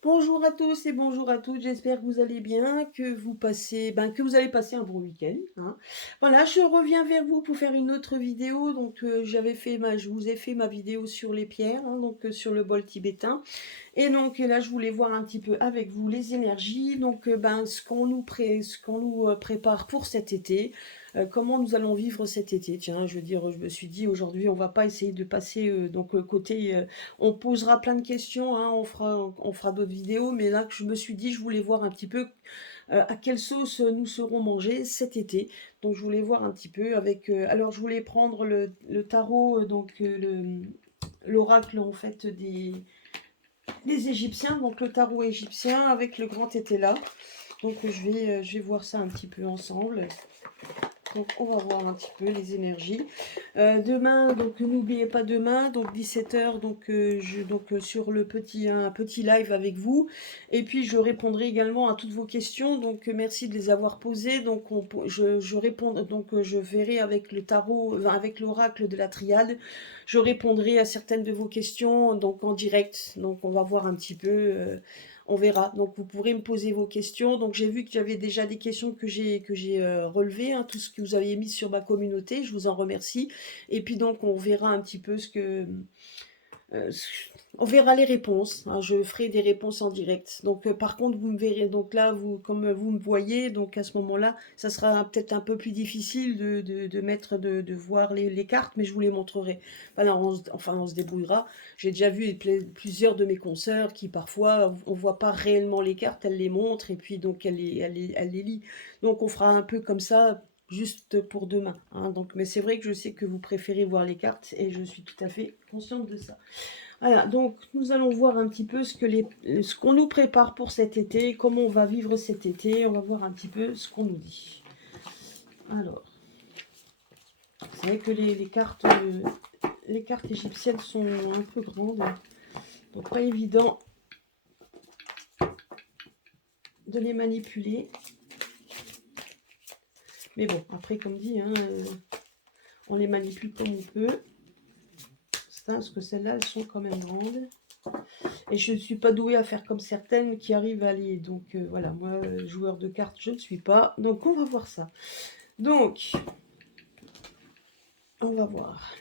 Bonjour à tous et bonjour à toutes, j'espère que vous allez bien, que vous allez passer un bon week-end, hein. Voilà, je reviens vers vous pour faire une autre vidéo. Donc, je vous ai fait ma vidéo sur les pierres, hein, sur le bol tibétain. Et donc là, je voulais voir un petit peu avec vous les énergies, ce qu'on nous prépare pour cet été, comment nous allons vivre cet été. Tiens, je veux dire, je me suis dit aujourd'hui, on va pas essayer de passer côté, on posera plein de questions, hein, on fera d'autres vidéos, mais là, je me suis dit, je voulais voir un petit peu à quelle sauce nous serons mangés cet été. Donc, je voulais voir un petit peu avec. Alors, je voulais prendre le tarot, l'oracle en fait des Égyptiens, donc le tarot égyptien avec le grand été là. Donc je vais voir ça un petit peu ensemble. Donc on va voir un petit peu les énergies. Demain, donc n'oubliez pas demain, donc 17 h, sur un petit live avec vous. Et puis je répondrai également à toutes vos questions. Donc merci de les avoir posées. Je réponds, je verrai avec le tarot, enfin, avec l'oracle de la triade. Je répondrai à certaines de vos questions donc en direct. Donc on va voir un petit peu. On verra. Donc vous pourrez me poser vos questions. Donc j'ai vu que j'avais déjà des questions que j'ai relevées, hein, tout ce que vous aviez mis sur ma communauté. Je vous en remercie. Et puis donc on verra un petit peu euh, on verra les réponses, hein. Je ferai des réponses en direct. Donc, par contre, vous me verrez. Donc là, comme vous me voyez, donc à ce moment-là, ça sera peut-être un peu plus difficile de voir les cartes, mais je vous les montrerai. Voilà, on se débrouillera. J'ai déjà vu plusieurs de mes consoeurs qui parfois, on voit pas réellement les cartes, elles les montrent et puis donc elle les lit. Donc on fera un peu comme ça. Juste pour demain, hein. Donc, mais c'est vrai que je sais que vous préférez voir les cartes et je suis tout à fait consciente de ça. Voilà, donc nous allons voir un petit peu ce qu'on nous prépare pour cet été, comment on va vivre cet été. On va voir un petit peu ce qu'on nous dit. Alors, c'est vrai que les cartes égyptiennes sont un peu grandes, donc pas évident de les manipuler. Mais bon, après, comme dit, hein, on les manipule comme on peut. Parce que celles-là, elles sont quand même grandes. Et je ne suis pas douée à faire comme certaines qui arrivent à les... Donc voilà, moi, joueur de cartes, je ne suis pas. Donc on va voir ça. Donc, on va voir.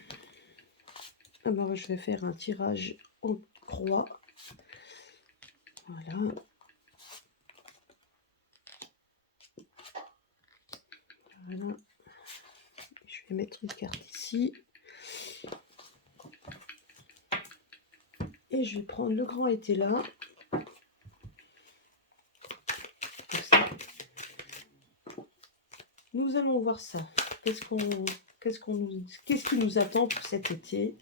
Alors, je vais faire un tirage en croix. Voilà. Voilà. Je vais mettre une carte ici. Et je vais prendre le grand été là. Nous allons voir ça. Qu'est-ce qui nous attend pour cet été?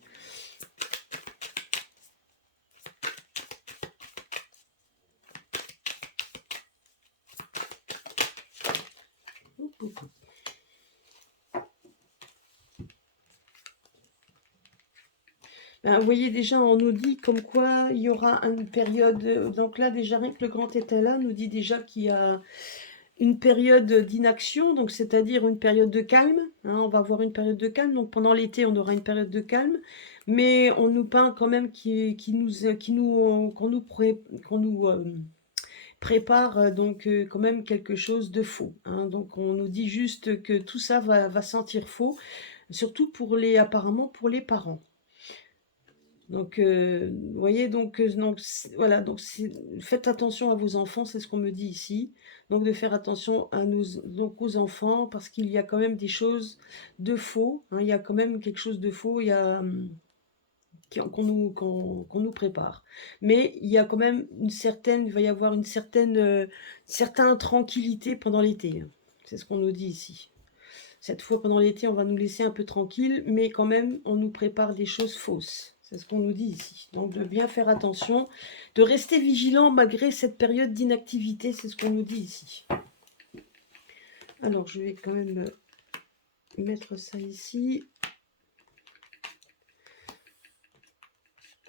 Vous voyez déjà, on nous dit comme quoi il y aura une période. Donc là, déjà, rien que le grand état là nous dit déjà qu'il y a une période d'inaction, donc c'est-à-dire une période de calme, hein. On va avoir une période de calme, donc pendant l'été, on aura une période de calme, mais on nous peint quand même qu'on nous prépare quand même quelque chose de faux, hein. Donc on nous dit juste que tout ça va sentir faux, surtout apparemment pour les parents. Donc, vous voyez, voilà, faites attention à vos enfants, c'est ce qu'on me dit ici. Donc, de faire attention aux enfants, parce qu'il y a quand même des choses de faux, hein. Il y a quand même quelque chose de faux, qu'on nous prépare. Mais il y a quand même il va y avoir certaine tranquillité pendant l'été, hein. C'est ce qu'on nous dit ici. Cette fois, pendant l'été, on va nous laisser un peu tranquille, mais quand même, on nous prépare des choses fausses. C'est ce qu'on nous dit ici. Donc, de bien faire attention, de rester vigilant malgré cette période d'inactivité, c'est ce qu'on nous dit ici. Alors, je vais quand même mettre ça ici.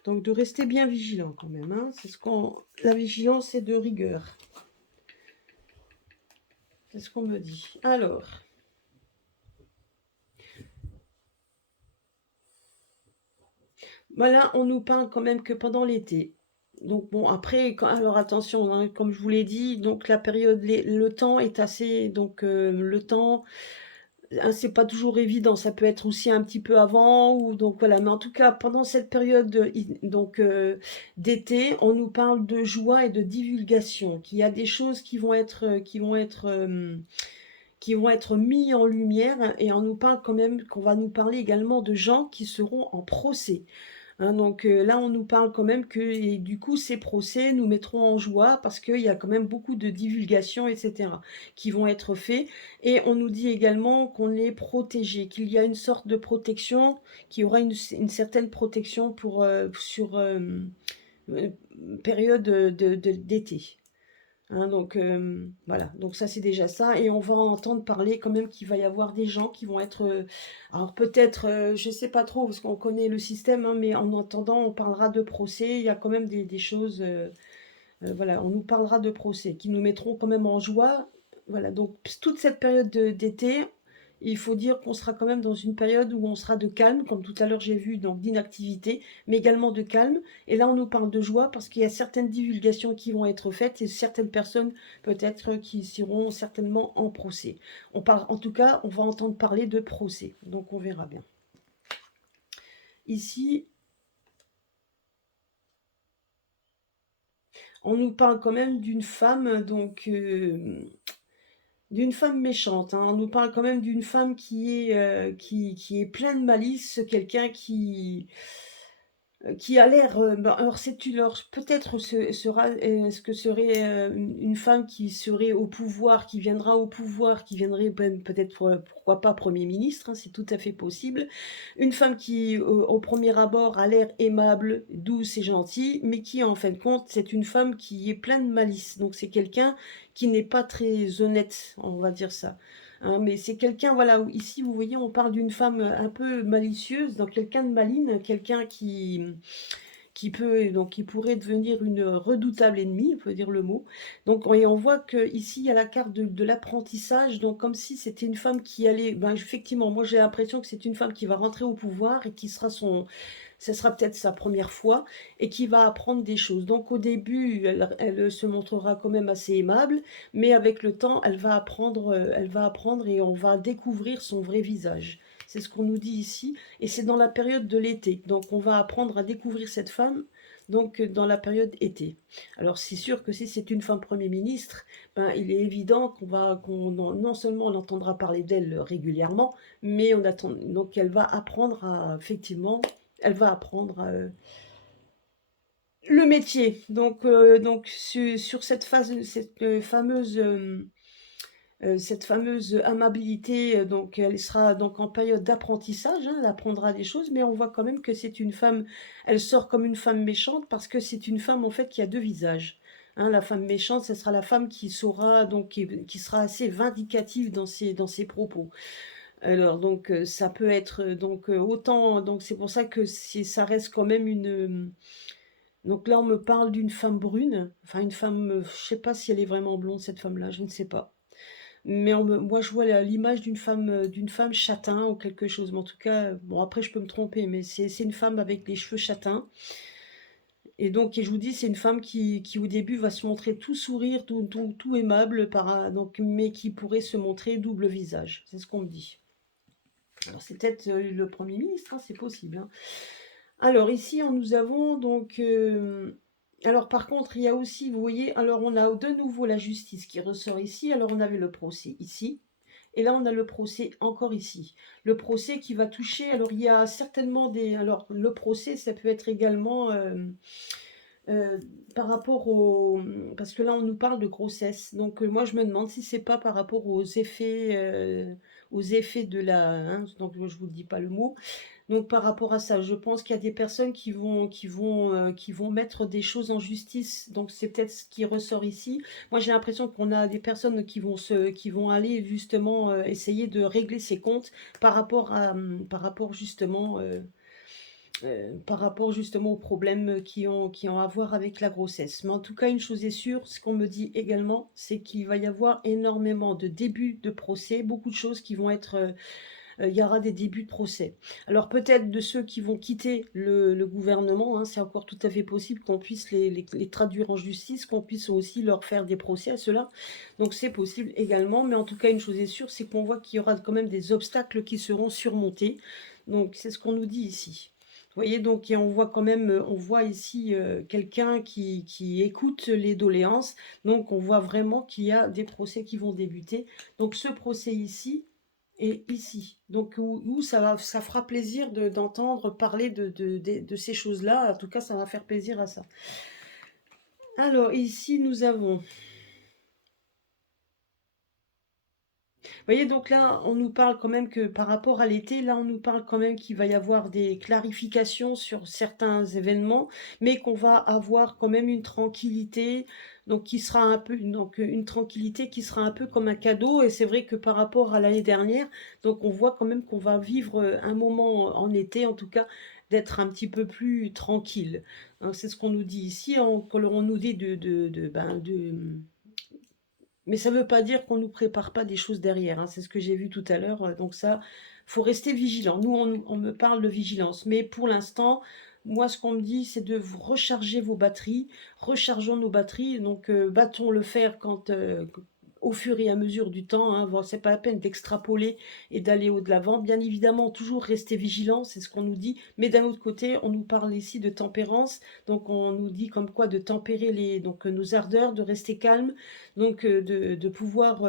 Donc, de rester bien vigilant quand même, hein. La vigilance est de rigueur. C'est ce qu'on me dit. Alors... Voilà, on nous peint quand même que pendant l'été, Donc bon, après, alors attention, hein, comme je vous l'ai dit, donc la période, le temps est assez, donc le temps, hein, c'est pas toujours évident, ça peut être aussi un petit peu avant, ou donc voilà, mais en tout cas, pendant cette période donc d'été, on nous parle de joie et de divulgation, qu'il y a des choses qui vont être mis en lumière, et on nous parle quand même, qu'on va nous parler également de gens qui seront en procès. Hein, donc là, on nous parle quand même que, et du coup, ces procès nous mettront en joie parce qu'il y a quand même beaucoup de divulgations, etc., qui vont être faits. Et on nous dit également qu'on est protégé, qu'il y a une sorte de protection, qu'il y aura une certaine protection pour, sur euh, période d'été. Hein, donc voilà, donc ça c'est déjà ça, et on va entendre parler quand même qu'il va y avoir des gens qui vont être, alors peut-être, je sais pas trop, parce qu'on connaît le système, hein, mais en attendant on parlera de procès, il y a quand même des choses, voilà, on nous parlera de procès, qui nous mettront quand même en joie, voilà, donc toute cette période d'été, il faut dire qu'on sera quand même dans une période où on sera de calme, comme tout à l'heure j'ai vu, donc d'inactivité, mais également de calme. Et là, on nous parle de joie parce qu'il y a certaines divulgations qui vont être faites et certaines personnes, peut-être, qui seront certainement en procès. On parle, en tout cas, on va entendre parler de procès, donc on verra bien. Ici, on nous parle quand même d'une femme, donc d'une femme méchante, hein. On nous parle quand même d'une femme qui est pleine de malice, quelqu'un qui a l'air, alors peut-être ce que serait une femme qui serait au pouvoir, qui viendra au pouvoir, qui viendrait même peut-être, pourquoi pas Premier ministre, hein, c'est tout à fait possible. Une femme qui, au premier abord, a l'air aimable, douce et gentille, mais qui, en fin de compte, c'est une femme qui est pleine de malice. Donc c'est quelqu'un qui n'est pas très honnête, on va dire ça. Hein, mais c'est quelqu'un, voilà, ici vous voyez, on parle d'une femme un peu malicieuse, donc quelqu'un de maligne, quelqu'un qui peut, donc qui pourrait devenir une redoutable ennemie, on peut dire le mot. Donc et on voit que ici il y a la carte de l'apprentissage, donc comme si c'était une femme qui allait, ben, effectivement, moi j'ai l'impression que c'est une femme qui va rentrer au pouvoir et qui sera ce sera peut-être sa première fois, et qui va apprendre des choses. Donc au début, elle se montrera quand même assez aimable, mais avec le temps, elle va apprendre et on va découvrir son vrai visage. C'est ce qu'on nous dit ici, et c'est dans la période de l'été. Donc on va apprendre à découvrir cette femme, donc dans la période été. Alors c'est sûr que si c'est une femme Premier ministre, ben, il est évident non seulement on entendra parler d'elle régulièrement, mais donc elle va apprendre à, effectivement, elle va apprendre le métier. Donc sur cette fameuse amabilité, donc elle sera donc en période d'apprentissage, hein, elle apprendra des choses, mais on voit quand même que c'est une femme, elle sort comme une femme méchante parce que c'est une femme en fait qui a deux visages. Hein, la femme méchante, ce sera la femme qui saura, donc qui sera assez vindicative dans ses propos. Alors donc ça peut être donc autant, donc c'est pour ça que ça reste quand même donc là on me parle d'une femme brune, enfin une femme, je sais pas si elle est vraiment blonde cette femme-là, je ne sais pas. Mais moi je vois l'image d'une femme châtain ou quelque chose. Mais en tout cas, bon après je peux me tromper, mais c'est une femme avec les cheveux châtains. Et donc, et je vous dis, c'est une femme qui au début va se montrer tout sourire, tout aimable, donc, mais qui pourrait se montrer double visage. C'est ce qu'on me dit. Alors c'est peut-être le Premier ministre, hein, c'est possible, hein. Alors ici, nous avons donc... alors par contre, il y a aussi, vous voyez, alors on a de nouveau la justice qui ressort ici. Alors on avait le procès ici. Et là, on a le procès encore ici. Le procès qui va toucher, alors il y a certainement des... Alors le procès, ça peut être également euh, par rapport au... Parce que là, on nous parle de grossesse. Donc moi, je me demande si c'est pas par rapport aux effets de la... hein, donc je vous dis pas le mot. Donc par rapport à ça, je pense qu'il y a des personnes qui vont mettre des choses en justice. Donc c'est peut-être ce qui ressort ici. Moi j'ai l'impression qu'on a des personnes qui vont aller justement essayer de régler ses comptes par rapport justement aux problèmes qui ont à voir avec la grossesse. Mais en tout cas, une chose est sûre, ce qu'on me dit également, c'est qu'il va y avoir énormément de débuts de procès, beaucoup de choses qui vont être il y aura des débuts de procès. Alors peut-être de ceux qui vont quitter le gouvernement, hein, c'est encore tout à fait possible qu'on puisse les traduire en justice, qu'on puisse aussi leur faire des procès à ceux-là. Donc c'est possible également, mais en tout cas une chose est sûre, c'est qu'on voit qu'il y aura quand même des obstacles qui seront surmontés. Donc c'est ce qu'on nous dit ici. Vous voyez, donc, et on voit quand même, on voit ici quelqu'un qui écoute les doléances. Donc on voit vraiment qu'il y a des procès qui vont débuter. Donc ce procès ici et ici. Donc où ça fera plaisir d'entendre parler de ces choses-là. En tout cas, ça va faire plaisir à ça. Alors ici, nous avons... Vous voyez, donc là, on nous parle quand même que par rapport à l'été, là, on nous parle quand même qu'il va y avoir des clarifications sur certains événements, mais qu'on va avoir quand même une tranquillité, donc qui sera un peu, donc une tranquillité qui sera un peu comme un cadeau. Et c'est vrai que par rapport à l'année dernière, donc on voit quand même qu'on va vivre un moment en été, en tout cas, d'être un petit peu plus tranquille. C'est ce qu'on nous dit ici, quand on nous dit mais ça ne veut pas dire qu'on ne nous prépare pas des choses derrière, hein. C'est ce que j'ai vu tout à l'heure. Donc ça, faut rester vigilant. Nous, on me parle de vigilance. Mais pour l'instant, moi, ce qu'on me dit, c'est de vous recharger vos batteries. Rechargeons nos batteries. Donc, battons le fer au fur et à mesure du temps, hein. Bon, c'est pas la peine d'extrapoler et d'aller au de l'avant. Bien évidemment, toujours rester vigilant, c'est ce qu'on nous dit. Mais d'un autre côté, on nous parle ici de tempérance. Donc, on nous dit comme quoi de tempérer nos ardeurs, de rester calme, donc de pouvoir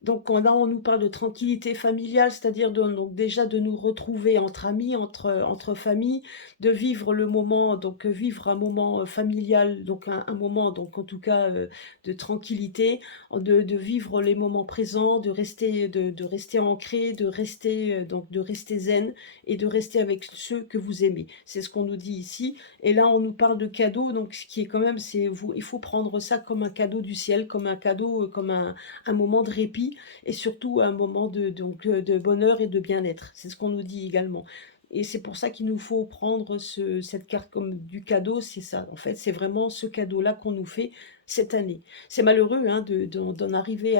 donc là, on nous parle de tranquillité familiale, c'est-à-dire donc déjà de nous retrouver entre amis, entre familles, de vivre le moment, donc vivre un moment familial, donc un moment, donc en tout cas de tranquillité, de vivre les moments présents, de rester ancré, de rester donc de rester zen et de rester avec ceux que vous aimez. C'est ce qu'on nous dit ici. Et là, on nous parle de cadeau, donc ce qui est quand même, il faut prendre ça comme un cadeau du ciel, comme un cadeau, comme un moment de répit et surtout un moment de bonheur et de bien-être. C'est ce qu'on nous dit également. Et c'est pour ça qu'il nous faut prendre cette carte comme du cadeau, c'est ça. En fait, c'est vraiment ce cadeau-là qu'on nous fait cette année. C'est malheureux hein, d'en arriver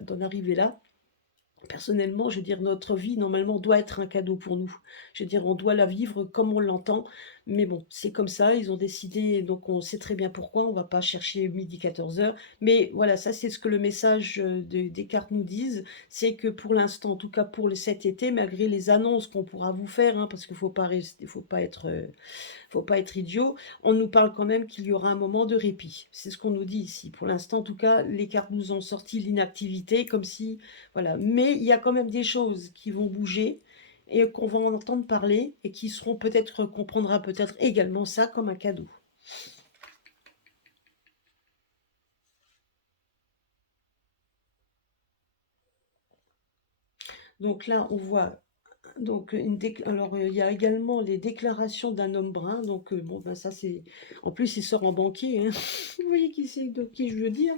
d'en arriver là. Personnellement, je veux dire, notre vie, normalement, doit être un cadeau pour nous. Je veux dire, on doit la vivre comme on l'entend. Mais bon, c'est comme ça, ils ont décidé, donc on sait très bien pourquoi, on ne va pas chercher midi 14h. Mais voilà, ça c'est ce que le message des cartes nous disent, c'est que pour l'instant, en tout cas pour cet été, malgré les annonces qu'on pourra vous faire, hein, parce qu'il ne faut pas rester, faut pas être idiot, on nous parle quand même qu'il y aura un moment de répit. C'est ce qu'on nous dit ici. Pour l'instant, en tout cas, les cartes nous ont sorti l'inactivité, comme si, voilà. Mais il y a quand même des choses qui vont bouger et qu'on va en entendre parler et qui seront peut-être, qu'on prendra peut-être également ça comme un cadeau. Donc là, on voit donc alors il y a également les déclarations d'un homme brun. Donc bon ben ça c'est en plus il sort en banquier, hein. Vous voyez qui c'est de qui je veux dire.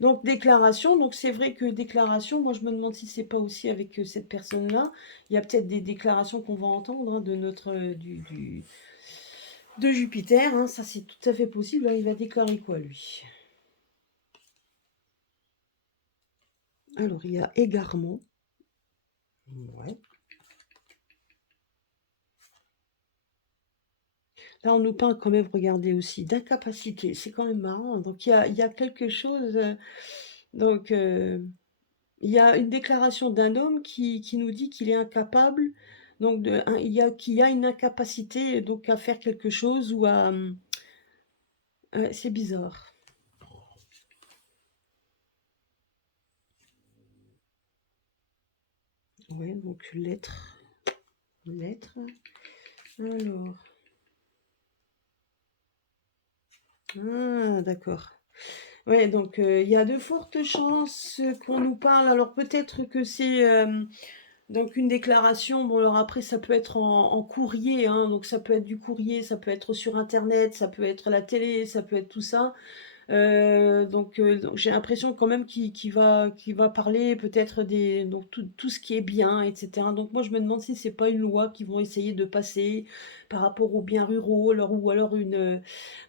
Donc déclaration, donc c'est vrai que déclaration, moi je me demande si c'est pas aussi avec cette personne-là. Il y a peut-être des déclarations qu'on va entendre hein, de notre de Jupiter, hein. Ça c'est tout à fait possible, hein. Il va déclarer quoi lui? Alors il y a égarement. Ouais. Là, on nous parle quand même, regardez aussi, d'incapacité. C'est quand même marrant. Donc, il y a quelque chose. Donc, il y a une déclaration d'un homme qui nous dit qu'il est incapable. Donc, qu'il y a une incapacité donc à faire quelque chose ou à. C'est bizarre. Ouais, donc lettre. Lettre. Alors. Ah, d'accord. Ouais, donc il y a de fortes chances qu'on nous parle. Alors peut-être que c'est donc une déclaration. Bon, alors après, ça peut être en courrier, hein, donc ça peut être du courrier, ça peut être sur Internet, ça peut être la télé, ça peut être tout ça. Donc j'ai l'impression quand même qu'il va parler peut-être donc tout ce qui est bien, etc. Donc moi je me demande si c'est pas une loi qu'ils vont essayer de passer par rapport aux biens ruraux, ou alors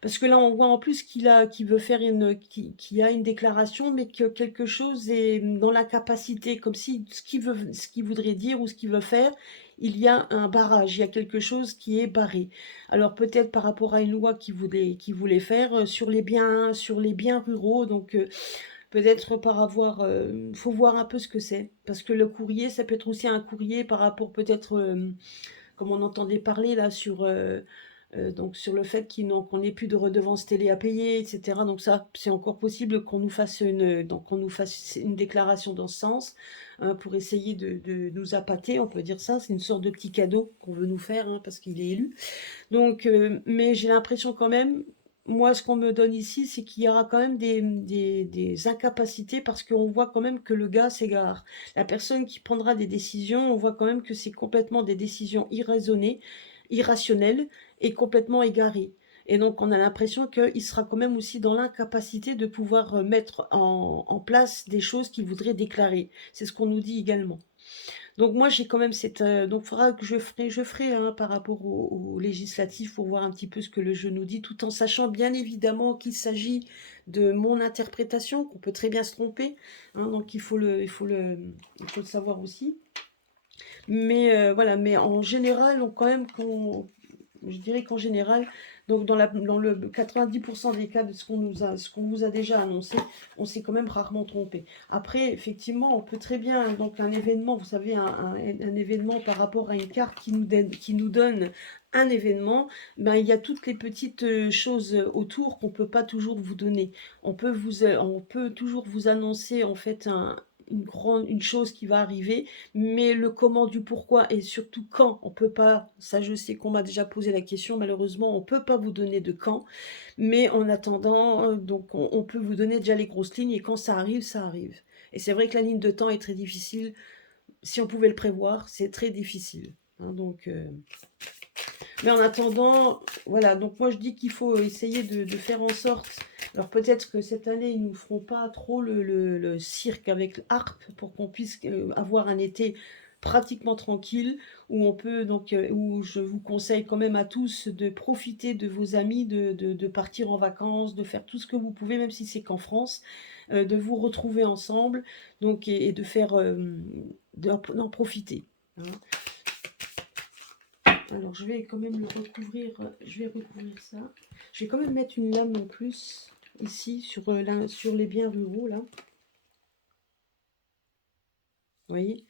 parce que là on voit en plus qu'il veut faire qu'il y a une déclaration, mais que quelque chose est dans l'incapacité, comme si ce qu'il voudrait dire ou ce qu'il veut faire, il y a un barrage, il y a quelque chose qui est barré. Alors peut-être par rapport à une loi qui voulait faire sur les biens ruraux, donc peut-être faut voir un peu ce que c'est, parce que le courrier, ça peut être aussi un courrier par rapport peut-être, comme on entendait parler là donc sur le fait qu'on n'ait plus de redevances télé à payer, etc. Donc ça, c'est encore possible qu'on nous fasse une déclaration dans ce sens, hein, pour essayer de nous appâter, on peut dire ça. C'est une sorte de petit cadeau qu'on veut nous faire, hein, parce qu'il est élu. Donc, mais j'ai l'impression quand même, moi, ce qu'on me donne ici, c'est qu'il y aura quand même des incapacités, parce qu'on voit quand même que le gars s'égare. La personne qui prendra des décisions, on voit quand même que c'est complètement des décisions irraisonnées, irrationnelles et complètement égarées. Et donc, on a l'impression qu'il sera quand même aussi dans l'incapacité de pouvoir mettre en place des choses qu'il voudrait déclarer. C'est ce qu'on nous dit également. Donc moi j'ai quand même donc il faudra que je ferai, hein, par rapport aux législatives, pour voir un petit peu ce que le jeu nous dit, tout en sachant bien évidemment qu'il s'agit de mon interprétation, qu'on peut très bien se tromper, hein, donc il faut le savoir aussi. Mais voilà, mais en général, quand même, je dirais qu'en général, donc dans le 90% des cas de ce qu'on vous a déjà annoncé, on s'est quand même rarement trompé. Après, effectivement, on peut très bien, donc un événement, vous savez, un événement par rapport à une carte qui nous donne un événement, ben, il y a toutes les petites choses autour qu'on peut pas toujours vous donner. On peut toujours vous annoncer en fait une chose qui va arriver, mais le comment, du pourquoi et surtout quand, on peut pas, ça je sais qu'on m'a déjà posé la question, malheureusement on peut pas vous donner de quand, mais en attendant, donc on peut vous donner déjà les grosses lignes, et quand ça arrive, ça arrive. Et c'est vrai que la ligne de temps est très difficile, si on pouvait le prévoir, c'est très difficile, hein, mais en attendant, voilà, donc moi je dis qu'il faut essayer de faire en sorte, alors peut-être que cette année ils nous feront pas trop le cirque avec l'harpe, pour qu'on puisse avoir un été pratiquement tranquille, où on peut donc, où je vous conseille quand même à tous de profiter de vos amis, de partir en vacances, de faire tout ce que vous pouvez, même si c'est qu'en France, de vous retrouver ensemble, donc et de faire, d'en profiter, hein. Alors, je vais quand même le recouvrir. Je vais recouvrir ça. Je vais quand même mettre une lame en plus ici sur les biens ruraux là. Vous voyez.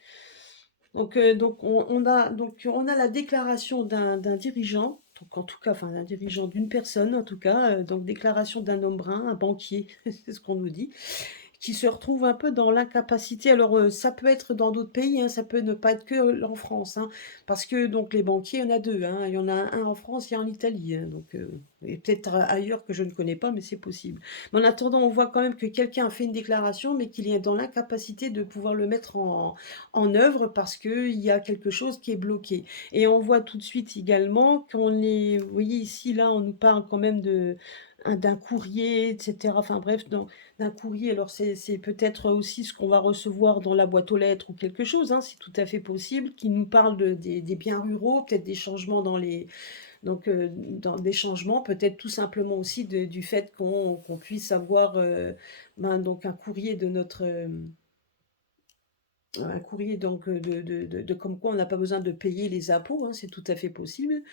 Donc on a la déclaration d'un dirigeant. Donc en tout cas, enfin d'un dirigeant d'une personne en tout cas. Donc déclaration d'un homme brun, un banquier, c'est ce qu'on nous dit, qui se retrouvent un peu dans l'incapacité. Alors, ça peut être dans d'autres pays, hein, ça peut ne pas être que en France, hein, parce que donc les banquiers, il y en a deux, hein, il y en a un en France, il y en a en Italie, hein, donc, et peut-être ailleurs que je ne connais pas, mais c'est possible. Mais en attendant, on voit quand même que quelqu'un a fait une déclaration, mais qu'il est dans l'incapacité de pouvoir le mettre en œuvre, parce qu'il y a quelque chose qui est bloqué. Et on voit tout de suite également vous voyez ici, là, on nous parle quand même d'un courrier, etc. Enfin bref, d'un courrier. Alors c'est peut-être aussi ce qu'on va recevoir dans la boîte aux lettres ou quelque chose, hein, c'est tout à fait possible, qui nous parle des biens ruraux, peut-être des changements dans des changements, peut-être tout simplement aussi du fait qu'on puisse avoir, donc un courrier, donc comme quoi on n'a pas besoin de payer les impôts, hein, c'est tout à fait possible.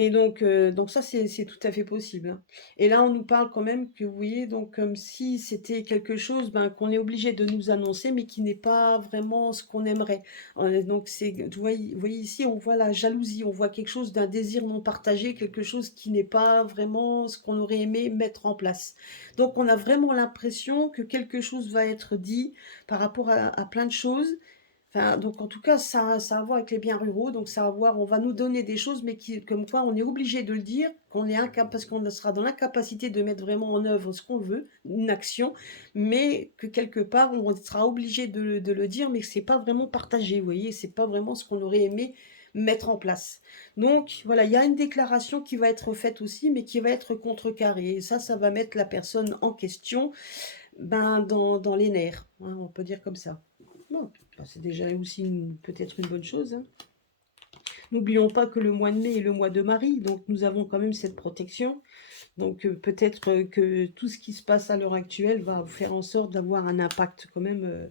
Et donc ça, c'est tout à fait possible, hein. Et là, on nous parle quand même que, vous voyez, donc comme si c'était quelque chose, ben, qu'on est obligé de nous annoncer, mais qui n'est pas vraiment ce qu'on aimerait. Donc vous voyez ici, on voit la jalousie, on voit quelque chose d'un désir non partagé, quelque chose qui n'est pas vraiment ce qu'on aurait aimé mettre en place. Donc on a vraiment l'impression que quelque chose va être dit par rapport à plein de choses. Enfin, donc en tout cas, ça a à voir avec les biens ruraux, donc ça a à voir, on va nous donner des choses, mais comme quoi on est obligé de le dire, qu'on est incapable, parce qu'on sera dans l'incapacité de mettre vraiment en œuvre ce qu'on veut, une action, mais que quelque part on sera obligé de le dire, mais que c'est pas vraiment partagé, vous voyez, c'est pas vraiment ce qu'on aurait aimé mettre en place. Donc, voilà, il y a une déclaration qui va être faite aussi, mais qui va être contrecarrée. Et ça va mettre la personne en question dans les nerfs, hein, on peut dire comme ça. Bon, c'est déjà aussi peut-être une bonne chose, hein. N'oublions pas que le mois de mai est le mois de Marie, donc nous avons quand même cette protection. Donc peut-être que tout ce qui se passe à l'heure actuelle va faire en sorte d'avoir un impact quand même,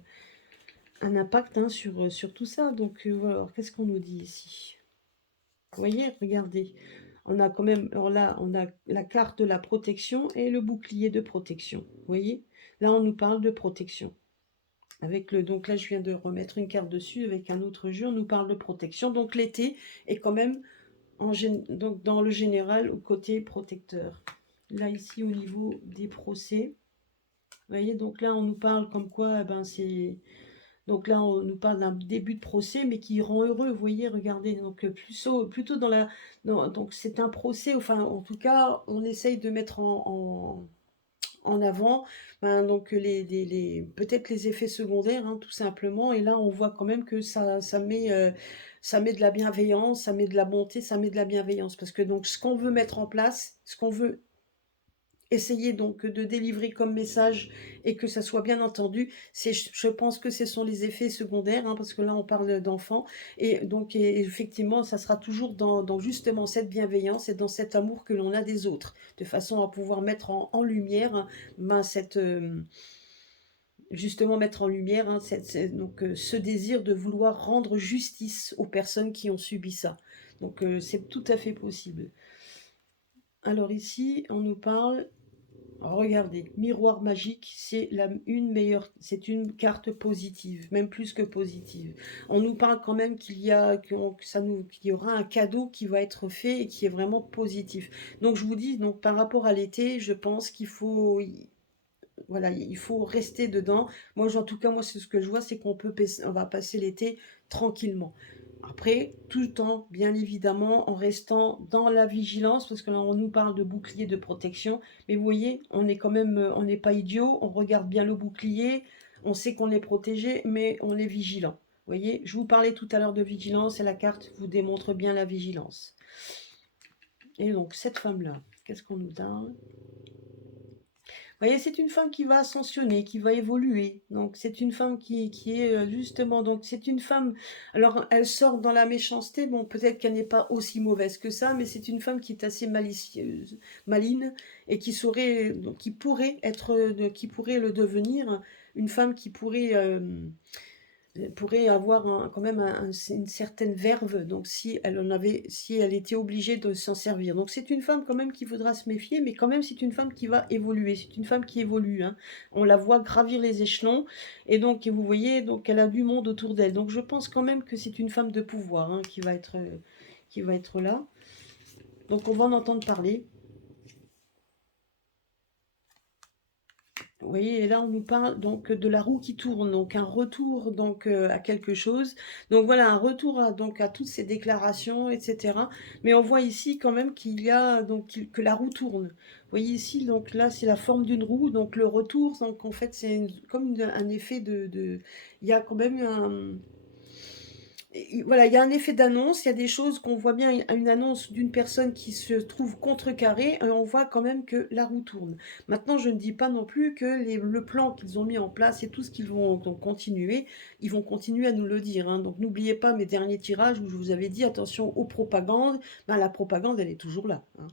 un impact, hein, sur tout ça. Donc voilà, qu'est-ce qu'on nous dit ici? Vous voyez, regardez. On a quand même, alors là, on a la carte de la protection et le bouclier de protection. Vous voyez? Là, on nous parle de protection. Donc là, je viens de remettre une carte dessus avec un autre jeu. On nous parle de protection. Donc l'été est quand même, donc dans le général, au côté protecteur. Là, ici, au niveau des procès, vous voyez, donc là, on nous parle comme quoi, c'est... Donc là, on nous parle d'un début de procès, mais qui rend heureux, vous voyez, regardez. Donc plutôt dans la... donc c'est un procès, enfin, en tout cas, on essaye de mettre en avant, donc peut-être les effets secondaires, hein, tout simplement. Et là, on voit quand même que ça met de la bienveillance, ça met de la bonté, ça met de la bienveillance. Parce que donc, ce qu'on veut mettre en place, ce qu'on veut essayer donc de délivrer comme message et que ça soit bien entendu, je pense que ce sont les effets secondaires, hein, parce que là on parle d'enfants, et donc effectivement ça sera toujours dans justement cette bienveillance et dans cet amour que l'on a des autres, de façon à pouvoir mettre en lumière, justement mettre en lumière, hein, donc ce désir de vouloir rendre justice aux personnes qui ont subi ça. Donc c'est tout à fait possible. Alors ici, on nous parle, regardez, miroir magique, c'est une carte positive, même plus que positive. On nous parle quand même qu'il y aura un cadeau qui va être fait et qui est vraiment positif. Donc je vous dis, donc par rapport à l'été, je pense qu'il faut, voilà, il faut rester dedans. Moi, en tout cas, moi, c'est ce que je vois, c'est on va passer l'été tranquillement. Après, tout le temps, bien évidemment, en restant dans la vigilance, parce que là, on nous parle de bouclier de protection, mais vous voyez, on est quand même, on n'est pas idiot, on regarde bien le bouclier, on sait qu'on est protégé, mais on est vigilant. Vous voyez, je vous parlais tout à l'heure de vigilance, et la carte vous démontre bien la vigilance. Et donc, cette femme-là, qu'est-ce qu'on nous donne? Vous voyez, c'est une femme qui va ascensionner, qui va évoluer. Donc, c'est une femme qui est justement... Donc, c'est une femme... Alors, elle sort dans la méchanceté. Bon, peut-être qu'elle n'est pas aussi mauvaise que ça, mais c'est une femme qui est assez malicieuse, maligne, et qui saurait... Donc, qui pourrait être... qui pourrait le devenir. Une femme qui pourrait avoir quand même une certaine verve, donc si elle était obligée de s'en servir. Donc c'est une femme quand même qui faudra se méfier, mais quand même c'est une femme qui va évoluer, c'est une femme qui évolue, hein. On la voit gravir les échelons, et donc vous voyez, donc elle a du monde autour d'elle. Donc je pense quand même que c'est une femme de pouvoir, hein, qui va être là. Donc on va en entendre parler. Vous voyez, et là on nous parle donc de la roue qui tourne, donc un retour donc à quelque chose. Donc voilà, un retour donc à toutes ces déclarations, etc. Mais on voit ici quand même qu'il y a donc que la roue tourne. Vous voyez ici, donc là c'est la forme d'une roue, donc le retour, donc en fait c'est comme un effet il y a quand même voilà, il y a un effet d'annonce, il y a des choses qu'on voit bien, une annonce d'une personne qui se trouve contrecarrée, et on voit quand même que la roue tourne. Maintenant, je ne dis pas non plus que le plan qu'ils ont mis en place et tout ce qu'ils vont donc continuer, ils vont continuer à nous le dire, hein. Donc n'oubliez pas mes derniers tirages où je vous avais dit attention aux propagandes, la propagande elle est toujours là, hein.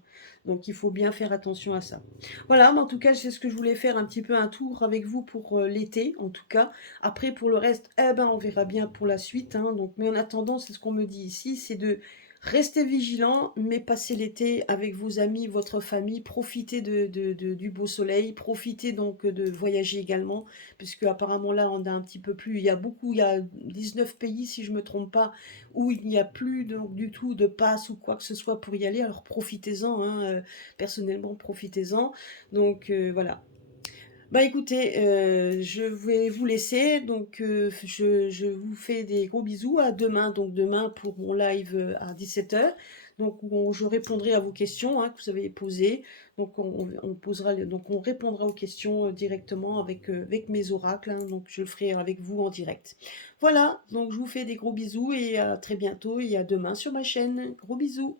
Donc il faut bien faire attention à ça. Voilà, mais en tout cas c'est ce que je voulais faire un petit peu un tour avec vous pour l'été en tout cas. Après, pour le reste, on verra bien pour la suite, hein. Donc, mais en attendant, c'est ce qu'on me dit ici, c'est de rester vigilant, mais passer l'été avec vos amis, votre famille, profiter du beau soleil, profiter donc de voyager également, puisque apparemment là, on a un petit peu plus, il y a 19 pays, si je ne me trompe pas, où il n'y a plus donc, du tout de passe ou quoi que ce soit pour y aller, alors profitez-en, hein, personnellement, profitez-en. Donc, voilà. Bah écoutez, je vais vous laisser, donc je vous fais des gros bisous, à demain, donc demain pour mon live à 17h. donc où je répondrai à vos questions hein, que vous avez posées. Donc on posera, donc on répondra aux questions directement avec mes oracles, hein, donc je le ferai avec vous en direct. Voilà, donc je vous fais des gros bisous et à très bientôt et à demain sur ma chaîne. Gros bisous.